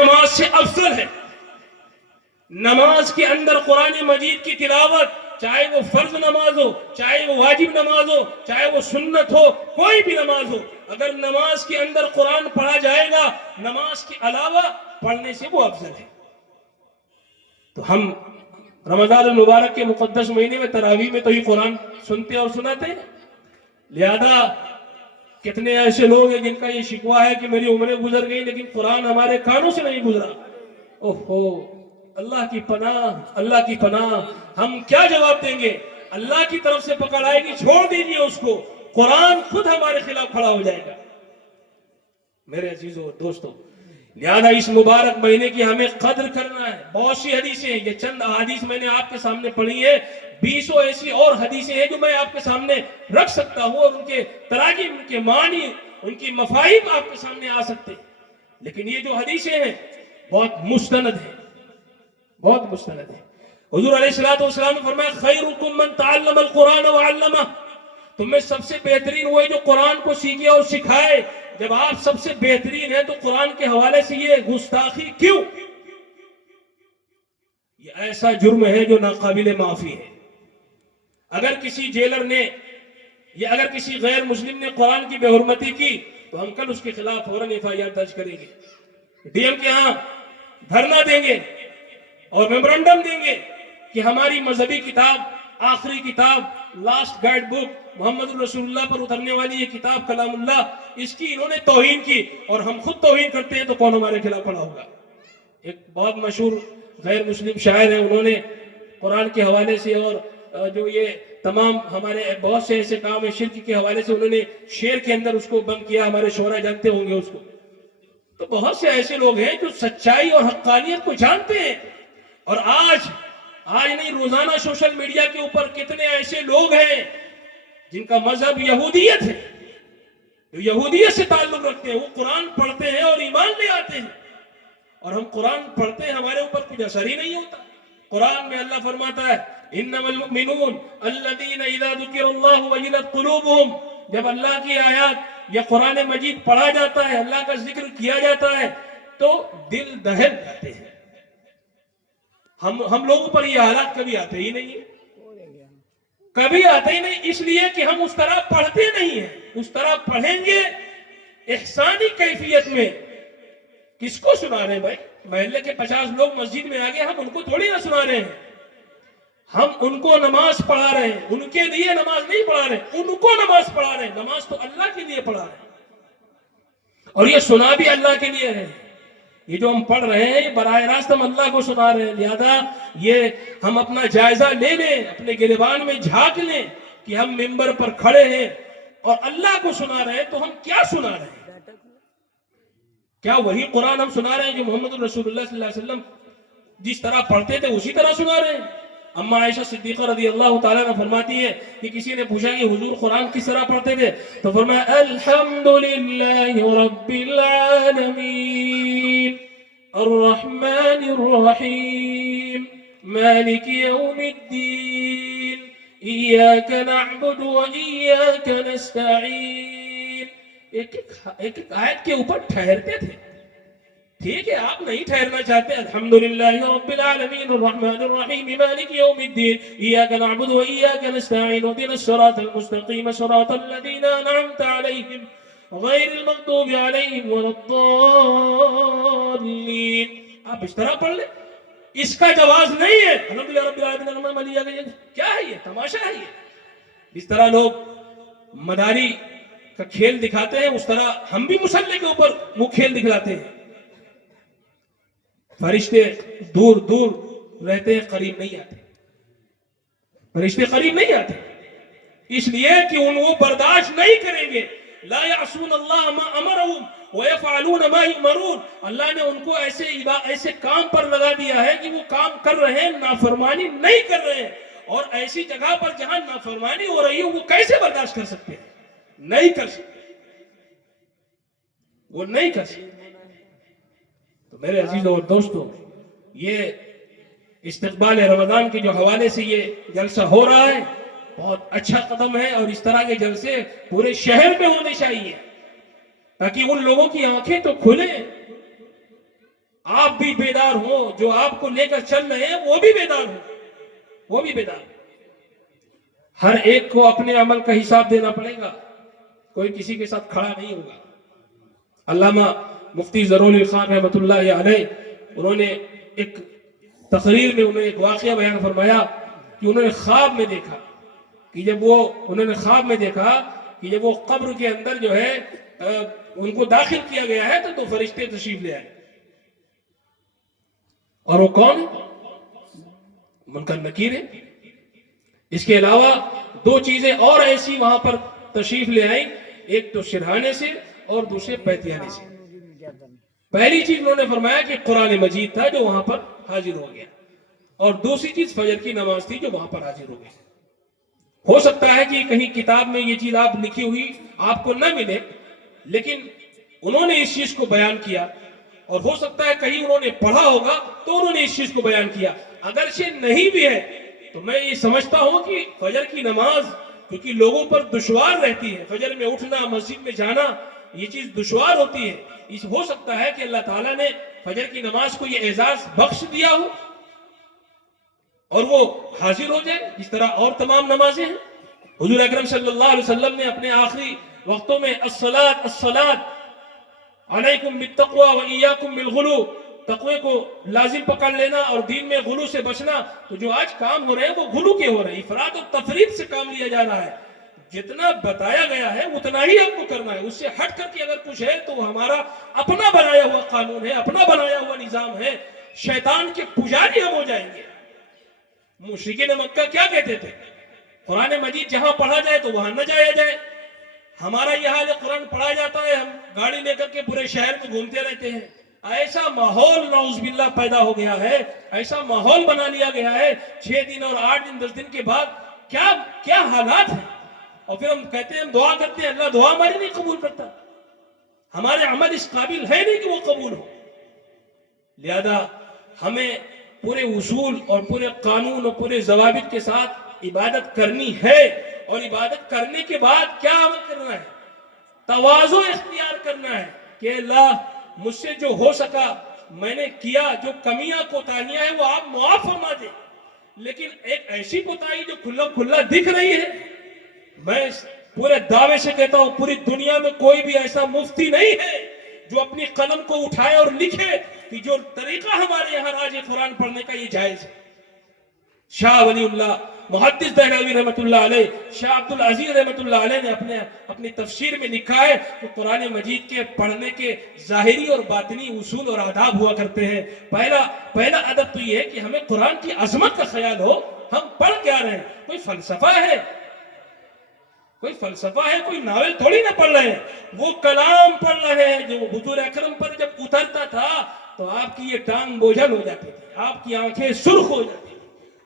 نماز سے افضل ہے. نماز کے اندر قرآن مجید کی تلاوت، چاہے وہ فرض نماز ہو، چاہے وہ واجب نماز ہو، چاہے وہ سنت ہو، کوئی بھی نماز ہو، اگر نماز کے اندر قرآن پڑھا جائے گا نماز کے علاوہ پڑھنے سے وہ افضل ہے. تو ہم رمضان المبارک کے مقدس مہینے میں تراویح میں تو یہ قرآن سنتے اور سناتے ہیں. لہذا کتنے ایسے لوگ ہیں جن کا یہ شکوہ ہے کہ میری عمریں گزر گئی لیکن قرآن ہمارے کانوں سے نہیں گزرا. اوہو، اللہ کی پناہ، اللہ کی پناہ. ہم کیا جواب دیں گے؟ اللہ کی طرف سے پکڑ آئے گی، چھوڑ دیجیے اس کو، قرآن خود ہمارے خلاف کھڑا ہو جائے گا. میرے عزیزوں اور دوستوں، لہذا اس مبارک مہینے کی ہمیں قدر کرنا ہے. بہت سی حدیثیں ہیں، یہ چند حدیث میں نے آپ کے سامنے پڑھی ہے، 20 ایسی اور حدیثیں ہیں جو میں آپ کے سامنے رکھ سکتا ہوں اور ان کے تراجم، ان کے معنی، ان کی مفاہیم آپ کے سامنے آ سکتے ہیں. لیکن یہ جو حدیثیں ہیں بہت مستند ہیں، بہت مستند ہیں. حضور علیہ الصلوۃ والسلام نے فرمایا خیرکم من تعلم القرآن وعلمہ، تم میں سب سے بہترین وہ ہے جو قرآن کو سیکھے اور سکھائے. جب آپ سب سے بہترین ہیں تو قرآن کے حوالے سے یہ گستاخی کیوں؟ یہ ایسا جرم ہے جو ناقابل معافی ہے. اگر کسی جیلر نے یا اگر کسی غیر مسلم نے قرآن کی بے حرمتی کی تو ہم کل اس کے خلاف فوراً FIR درج کریں گے، DM کے ہاں دھرنا دیں گے اور میمورنڈم دیں گے کہ ہماری مذہبی کتاب، آخری کتاب، لاسٹ گائیڈ بک، محمد رسول اللہ پر اترنے والی یہ کتاب کلام اللہ، اس کی انہوں نے توہین کی اور ہم خود توہین کرتے ہیں تو کون ہمارے خلاف کھڑا ہوگا؟ ایک بہت مشہور غیر مسلم شاعر ہیں، انہوں نے قرآن کے حوالے سے اور جو یہ تمام ہمارے بہت سے ایسے کام ہیں شرک کے حوالے سے، انہوں نے شعر کے اندر اس کو بند کیا. ہمارے شعراء جانتے ہوں گے اس کو. تو بہت سے ایسے لوگ ہیں جو سچائی اور حقانیت کو جانتے ہیں، اور آج نہیں، روزانہ سوشل میڈیا کے اوپر کتنے ایسے لوگ ہیں جن کا مذہب یہودیت ہے، جو یہودیت سے تعلق رکھتے ہیں. وہ قرآن پڑھتے ہیں اور ایمان لے آتے ہیں، اور ہم قرآن پڑھتے ہیں ہمارے اوپر کچھ اثر ہی نہیں ہوتا. قرآن میں اللہ فرماتا ہے انما المؤمنون الذین اذا ذکر اللہ وجلت قلوبہم، جب اللہ کی آیات یا قرآن مجید پڑھا جاتا ہے، اللہ کا ذکر کیا جاتا ہے تو دل دہل جاتے ہیں. ہم لوگوں پر یہ حالات کبھی آتے ہی نہیں ہیں، کبھی آتے ہی نہیں، اس لیے کہ ہم اس طرح پڑھتے نہیں ہیں. اس طرح پڑھیں گے احسانی کیفیت میں. کس کو سنا رہے ہیں بھائی؟ محلے کے 50 لوگ مسجد میں آگے، ہم ان کو تھوڑی نہ سنا رہے ہیں. ہم ان کو نماز پڑھا رہے ہیں، ان کے لیے نماز نہیں پڑھا رہے ہیں، ان کو نماز پڑھا رہے ہیں. نماز تو اللہ کے لیے پڑھا رہے ہیں اور یہ سنا بھی اللہ کے لیے ہے. یہ جو ہم پڑھ رہے ہیں یہ براہ راست ہم اللہ کو سنا رہے ہیں. لہذا یہ ہم اپنا جائزہ لے لیں، اپنے گریبان میں جھانک لیں کہ ہم ممبر پر کھڑے ہیں اور اللہ کو سنا رہے ہیں تو ہم کیا سنا رہے ہیں؟ کیا وہی قرآن ہم سنا رہے ہیں جو محمد رسول اللہ صلی اللہ علیہ وسلم جس طرح پڑھتے تھے اسی طرح سنا رہے ہیں؟ اما عائشہ صدیقہ رضی اللہ تعالیٰ عنہ فرماتی ہے کہ کسی نے پوچھا کہ حضور قرآن کس طرح پڑھتے تھے تو فرمایا الحمدللہ رب العالمین الرحمن الرحیم مالک یوم الدین ایاک نعبد و ایاک نستعین. ایک ایک آیت کے اوپر ٹھہرتے تھے. ٹھیک ہے، آپ نہیں ٹھہرنا چاہتے، الحمدللہ رب العالمین الرحمن الرحیم مالک یوم الدین ایاک نعبد و ایاک نستعین اهدنا الصراط المستقیم صراط الذین انعمت علیہم غیر المغضوب علیہم ولا الضالین. آپ اس طرح پڑھ لیں. اس کا جواز نہیں ہے الحمدللہ رب العالمین. کیا ہے یہ؟ تماشا ہے یہ. اس طرح لوگ مداری کا کھیل دکھاتے ہیں اس طرح ہم بھی مصلی کے اوپر وہ کھیل دکھلاتے ہیں. فرشتے دور دور رہتے ہیں، قریب نہیں آتے. فرشتے قریب نہیں آتے اس لیے کہ وہ برداشت نہیں کریں گے. لا يعصون اللہ ما امرهم ويفعلون ما يؤمرون. اللہ نے ان کو ایسے کام پر لگا دیا ہے کہ وہ کام کر رہے ہیں، نافرمانی نہیں کر رہے ہیں، اور ایسی جگہ پر جہاں نافرمانی ہو رہی ہے وہ کیسے برداشت کر سکتے ہیں؟ نہیں کر سکتے، وہ نہیں کر سکتے. تو میرے عزیزوں اور دوستوں، یہ استقبال رمضان کے جو حوالے سے یہ جلسہ ہو رہا ہے بہت اچھا قدم ہے، اور اس طرح کے جلسے پورے شہر میں ہونے چاہیے تاکہ ان لوگوں کی آنکھیں تو کھلیں. آپ بھی بیدار ہوں, جو آپ کو لے کر چل رہے ہیں وہ بھی بیدار ہوں, وہ بھی بیدار ہوں. ہر ایک کو اپنے عمل کا حساب دینا پڑے گا, کوئی کسی کے ساتھ کھڑا نہیں ہوگا. علامہ مفتی ضرور خان رحمۃ اللہ علیہ, انہوں نے ایک تقریر میں انہوں نے ایک واقعہ بیان فرمایا کہ انہوں نے خواب میں دیکھا کہ جب وہ قبر کے اندر جو ہے ان کو داخل کیا گیا ہے تو فرشتے تشریف لے آئے. اور وہ کون؟ منکر نکیر ہے. اس کے علاوہ دو چیزیں اور ایسی وہاں پر تشریف لے آئیں, ایک تو شرحانے سے اور دوسرے پیتیانے سے. پہلی چیز انہوں نے فرمایا کہ قرآن مجید تھا جو وہاں پر حاضر ہو گیا, اور دوسری چیز فجر کی نماز تھی جو وہاں پر حاضر ہو گئی. ہو سکتا ہے کہ کہیں کتاب میں یہ چیز آپ لکھی ہوئی آپ کو نہ ملے, لیکن انہوں نے اس چیز کو بیان کیا, اور ہو سکتا ہے کہیں انہوں نے پڑھا ہوگا تو انہوں نے اس چیز کو بیان کیا. اگرچہ نہیں بھی ہے تو میں یہ سمجھتا ہوں کہ فجر کی نماز کیونکہ لوگوں پر دشوار رہتی ہے, فجر میں اٹھنا, مسجد میں جانا, یہ چیز دشوار ہوتی ہے. اس ہو سکتا ہے کہ اللہ تعالیٰ نے فجر کی نماز کو یہ اعزاز بخش دیا ہو اور وہ حاضر ہو جائے جس طرح اور تمام نمازیں ہیں. حضور اکرم صلی اللہ علیہ وسلم نے اپنے آخری وقتوں میں الصلاۃ علیکم بالتقوی و ایاکم بالغلو, تقوی کو لازم پکڑ لینا اور دین میں غلو سے بچنا. تو جو آج کام ہو رہے ہیں وہ غلو کے ہو رہے ہیں, افراط و تفریط سے کام لیا جا رہا ہے. جتنا بتایا گیا ہے اتنا ہی آپ کو کرنا ہے, اس سے ہٹ کر کے اگر کچھ ہے تو وہ ہمارا اپنا بنایا ہوا قانون ہے, اپنا بنایا ہوا نظام ہے. شیطان کے پجاری ہم ہو جائیں گے. مشرکین مکہ کیا کہتے تھے؟ قرآن مجید جہاں پڑھا جائے تو وہاں نہ جایا جائے. ہمارا یہ حال ہے, قرآن پڑھا جاتا ہے, ہم گاڑی لے کر کے پورے شہر میں گھومتے رہتے ہیں. ایسا ماحول نعوذ باللہ پیدا ہو گیا ہے, ایسا ماحول بنا لیا گیا ہے. 6 دن اور 8 دن 10 دن کے بعد کیا حالات ہیں, اور پھر ہم کہتے ہیں, ہم دعا کرتے ہیں, اللہ دعا ہماری نہیں قبول کرتا. ہمارے عمل اس قابل ہے نہیں کہ وہ قبول ہو. لہذا ہمیں پورے اصول اور پورے قانون اور پورے ضوابط کے ساتھ عبادت کرنی ہے, اور عبادت کرنے کے بعد کیا عمل کرنا ہے؟ تواضع اختیار کرنا ہے کہ اللہ مجھ سے جو ہو سکا میں نے کیا, جو کمیاں کوتاہیاں ہیں وہ آپ معاف فرما دیں. لیکن ایک ایسی کوتاہی جو کھلا دکھ رہی ہے, میں پورے دعوے سے کہتا ہوں پوری دنیا میں کوئی بھی ایسا مفتی نہیں ہے جو اپنی قلم کو اٹھائے اور لکھے کہ جو طریقہ ہمارے یہاں راج قرآن پڑھنے کا یہ جائز ہے. شاہ ولی اللہ محدث دہلوی رحمۃ اللہ علیہ, شاہ عبد العزیز رحمۃ اللہ علیہ نے اپنی تفسیر میں لکھا ہے کہ قرآن مجید کے پڑھنے کے ظاہری اور باطنی اصول اور آداب ہوا کرتے ہیں. پہلا ادب تو یہ ہے کہ ہمیں قرآن کی عظمت کا خیال ہو. ہم پڑھ کیا رہے ہیں؟ کوئی فلسفہ ہے, کوئی ناول تھوڑی نہ پڑھ رہے ہیں, وہ کلام پڑھ رہے ہیں جو حضور اکرم پر جب اترتا تھا تو آپ کی یہ ٹانگ بوجھل ہو جاتی تھی, آپ کی آنکھیں سرخ ہو جاتی.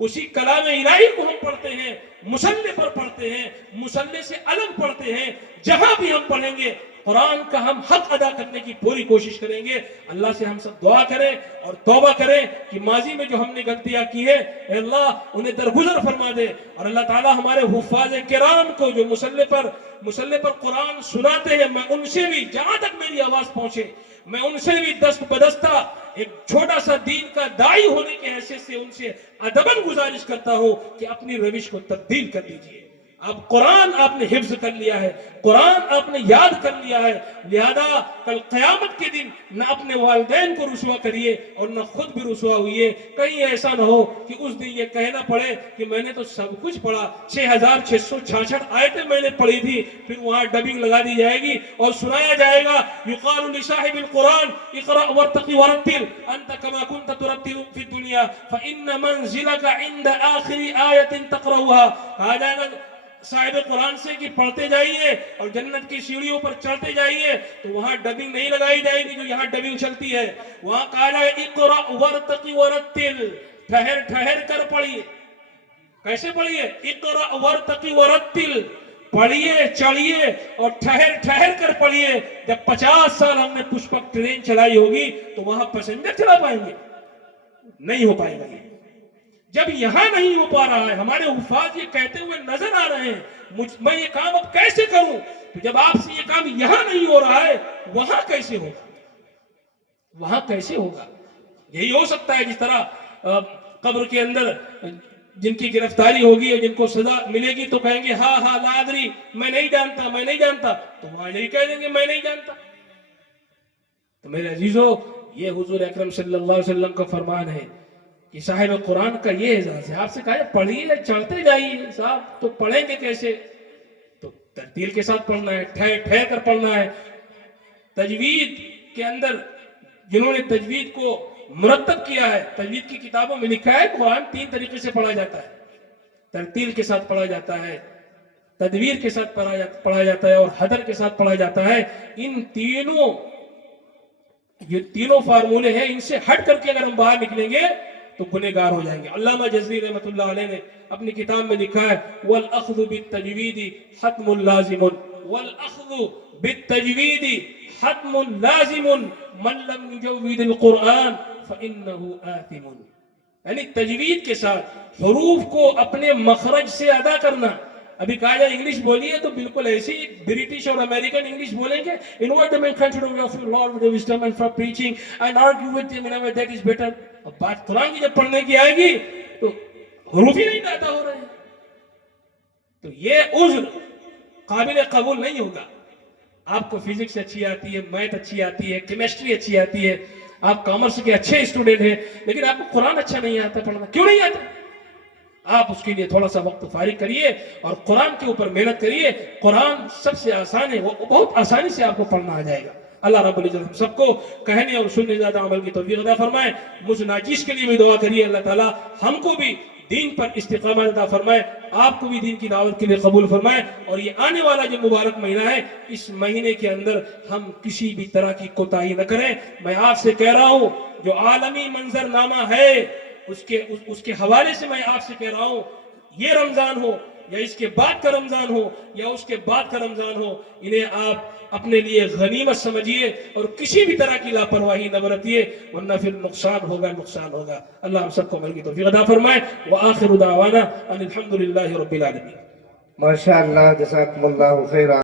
اسی کلام الہی کو ہم پڑھتے ہیں, مصلی پر پڑھتے ہیں, مصلی سے الگ پڑھتے ہیں. جہاں بھی ہم پڑھیں گے قرآن کا ہم حق ادا کرنے کی پوری کوشش کریں گے. اللہ سے ہم سب دعا کریں اور توبہ کریں کہ ماضی میں جو ہم نے غلطیاں کی ہے اے اللہ انہیں درگزر فرما دے, اور اللہ تعالی ہمارے حفاظ کرام کو جو مصلی پر قرآن سناتے ہیں, میں ان سے بھی جہاں تک میری آواز پہنچے میں ان سے بھی دست بدستہ ایک چھوٹا سا دین کا داعی ہونے کی حیثیت سے ان سے ادباً گزارش کرتا ہوں کہ اپنی روش کو تبدیل کر دیجئے. اب قرآن آپ نے حفظ کر لیا ہے, قرآن آپ نے یاد کر لیا ہے, لہذا کل قیامت کے دن نہ اپنے والدین کو رسوا کریے اور نہ خود بھی رسوا ہوئیے. کہیں ایسا نہ ہو کہ اس دن یہ کہنا پڑے کہ میں نے تو سب کچھ پڑھا, 6666 آیتیں میں نے پڑھی تھی, پھر وہاں ڈبنگ لگا دی جائے گی اور سنایا جائے گا یقال لصاحب القرآن اقرأ وارتقی ورتل انت كما كنت ترتل في الدنيا فإن منزلك عند آخر آية تقرأها. کہا جائے گا صاحب قرآن سے کہ پڑھتے جائیے اور جنت کی سیڑھیوں پر چڑھتے جائیے, تو وہاں ڈبنگ نہیں لگائی جائے گی جو یہاں ڈبنگ چلتی ہے. وہاں کہا جائے اقرأ وارتقی ورتل, ٹھہر کر پڑھیے. کیسے پڑھیے؟ اقرأ وارتقی ورتل, پڑھیے چڑھیے اور ٹھہر کر پڑھیے. جب 50 سال ہم نے پشپک ٹرین چلائی ہوگی تو وہاں پیسنجر چلا پائیں گے؟ نہیں ہو پائے گا. جب یہاں نہیں ہو پا رہا ہے, ہمارے حفاظ یہ کہتے ہوئے نظر آ رہے ہیں میں یہ کام اب کیسے کروں, تو جب آپ سے یہ کام یہاں نہیں ہو رہا ہے وہاں کیسے ہوگا؟ یہی ہو سکتا ہے جس طرح قبر کے اندر جن کی گرفتاری ہوگی اور جن کو سزا ملے گی تو کہیں گے ہاں ہاں لا ادری، میں نہیں جانتا میں نہیں جانتا، تو وہاں یہی کہہ دیں گے میں نہیں جانتا۔ تو میرے عزیزو، یہ حضور اکرم صلی اللہ علیہ وسلم کا فرمان ہے کہ صاحب قرآن کا یہ اعزاز ہے۔ آپ سے کہا پڑھیے چڑھتے جائیے، صاحب تو پڑھیں گے کیسے؟ تو ترتیل کے ساتھ پڑھنا ہے، ٹھہر ٹھہر کر پڑھنا ہے۔ تجوید کے اندر جنہوں نے تجوید کو مرتب کیا ہے، تجوید کی کتابوں میں لکھا ہے قرآن 3 طریقے سے پڑھا جاتا ہے، ترتیل کے ساتھ پڑھا جاتا ہے، تدویر کے ساتھ پڑھا جاتا ہے، اور حدر کے ساتھ پڑھا جاتا ہے۔ ان تینوں فارمولے ہیں، ان سے ہٹ کر کے اگر ہم باہر نکلیں گے تو گنہگار ہو جائیں گے۔ علامہ جزری رحمۃ اللہ علیہ نے اپنی کتاب میں لکھا ہے وَالْأَخْذُ بِالتَّجْوِيدِ حَتْمٌ لَازِمٌ وَالْأَخْذُ بِالتَّجْوِيدِ حَتْمٌ لَازِمٌ مَنْ لَمْ يُجَوِّدِ الْقُرْآنَ فَإِنَّهُ آثِمٌ۔ یعنی تجوید کے ساتھ حروف کو اپنے مخرج سے ادا کرنا۔ ابھی کہا جائے انگلش بولیے تو بالکل ایسی برٹش اور امریکن انگلش بولیں گے، invite them in country of your Lord with the wisdom and for preaching and argue with them whenever that is better۔ اب بات قرآن کی جب پڑھنے کی آئے گی تو حروف ہی نہیں ادا ہو رہے ہیں، تو یہ عذر قابل قبول نہیں ہوگا۔ آپ کو فزکس اچھی آتی ہے، میتھ اچھی آتی ہے، کیمسٹری اچھی آتی ہے، آپ کامرس کے اچھے اسٹوڈنٹ ہیں، لیکن آپ کو قرآن اچھا نہیں آتا پڑھنا، کیوں نہیں آتا؟ آپ اس کے لیے تھوڑا سا وقت فارغ کریے اور قرآن کے اوپر محنت کریے۔ قرآن سب سے آسان ہے، وہ بہت آسانی سے آپ کو پڑھنا آ جائے گا۔ اللہ رب العزت ہم سب کو کہنے اور سننے زیادہ عمل کی توفیق عطا فرمائے۔ مجھ ناجیز کے لیے بھی دعا کریے، اللہ تعالیٰ ہم کو بھی دین پر استقامت عطا فرمائے، آپ کو بھی دین کی دعوت کے لیے قبول فرمائے، اور یہ آنے والا جو مبارک مہینہ ہے، اس مہینے کے اندر ہم کسی بھی طرح کی کوتاہی نہ کریں۔ میں آپ سے کہہ رہا ہوں، جو عالمی منظر نامہ ہے اس کے حوالے سے میں آپ سے کہہ رہا ہوں، یہ رمضان ہو یا اس کے بعد کا رمضان ہو یا اس کے بعد کا رمضان ہو، انہیں آپ اپنے لیے غنیمت سمجھیے اور کسی بھی طرح کی لاپرواہی نہ برتیے، ورنہ پھر نقصان ہوگا۔ اللہ ہم سب کو عمل کی توفیق عطا فرمائے۔ وآخر دعوانا ان الحمد للہ رب العالمین۔ ماشاء اللہ، جزاکم اللہ خیرا۔